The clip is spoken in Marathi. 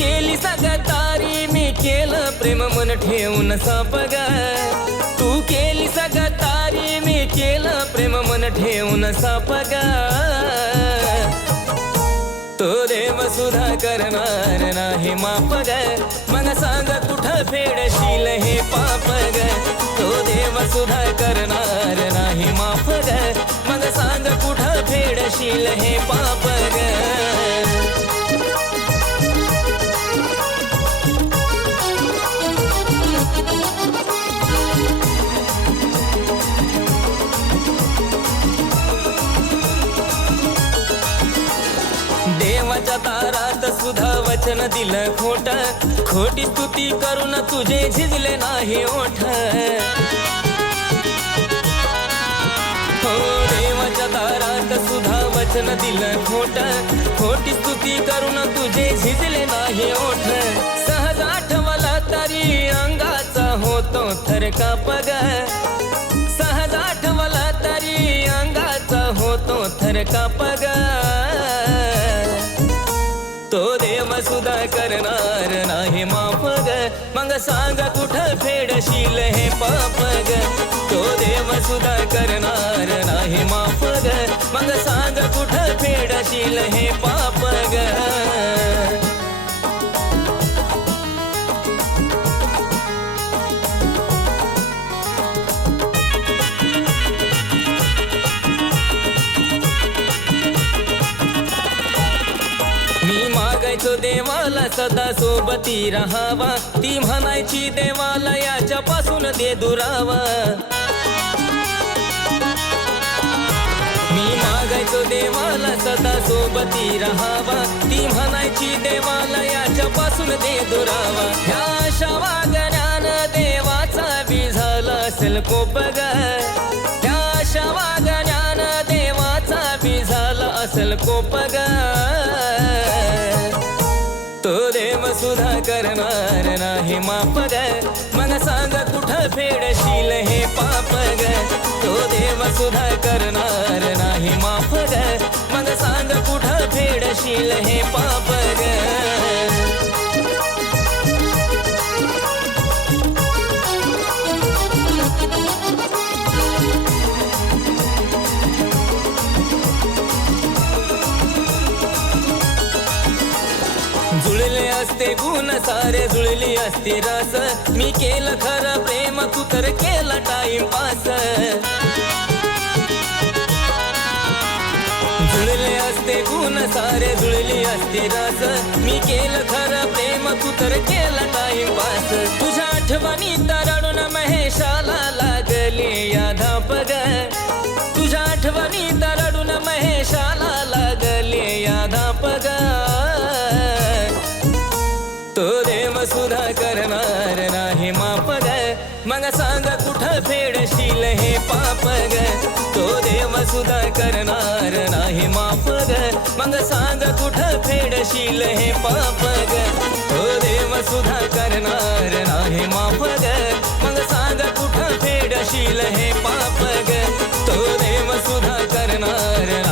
केली सगतारी मी केलं प्रेम मन ठेवून सापग तू केली सगतारी मी केलं प्रेम मन ठेवून सापग तो देव सुद्धा करणार नाही माफ ग मग सांग कुठं फेडशील हे पाप ग तो देव सुद्धा करणार नाही माफ ग मग सांग कुठं फेडशील हे पाप ग देवाच्या दारात सुद्धा वचन दिलं खोट खोटी स्तुती करून तुझे झिजले नाही ओठ हो देवाच्या दारात सुद्धा वचन दिलं खोट खोटी स्तुती करून तुझे झिजले नाही ओठ सहज आठवला तरी अंगाचा होतो थरकाप ग सहज आठवला तरी अंगाचा होतो थरकाप ग तो देव सुद्धा करणार नाही माफ ग मग सांग कुठं फेडशील हे पाप ग तो देव सुद्धा करणार नाही माफ ग मग सांग कुठं फेडशील हे पाप ग देवाला सदा सोबती राहावा ती म्हणायची देवाला याच्यापासून दे दुरावा मी मागायचो देवाला सदा सोबती राहावा ती म्हणायची देवाला याच्यापासून दे दुरावा ह्या अशा वागण्यानं देवाचा बी झाला असेल कोप ग ह्या अशा वागण्यानं देवाचा बी झाला असेल कोप ग तो देव सुद्धा करणार नाही माफ ग मग सांग कुठं फेडशील हे पाप ग तो देव सुद्धा करणार नाही माफ ग मग सांग कुठं फेडशील हे पाप ग जुळले असते गुण सारे जुळली असते रस मी केलं खरं प्रेम तू तर केला टाइमपास जुळले असते गुण सारे जुळली असते रस मी केलं खरं प्रेम तू तर केला टाइमपास तुझ्या आठवणी तरडून महेशाला लागले या धाप ग तुझ्या आठवणी तरडून महेशाला लागले या धाप ग तो देव सुद्धा करणार नाही माफ ग मग सांग कुठं फेडशील हे पाप ग तो देव सुद्धा करणार नाही माफ ग मग सांग कुठं फेडशील हे पाप ग तो देव सुद्धा करणार नाही माफ ग मग सांग कुठं फेडशील हे पाप ग तो देव सुद्धा करणार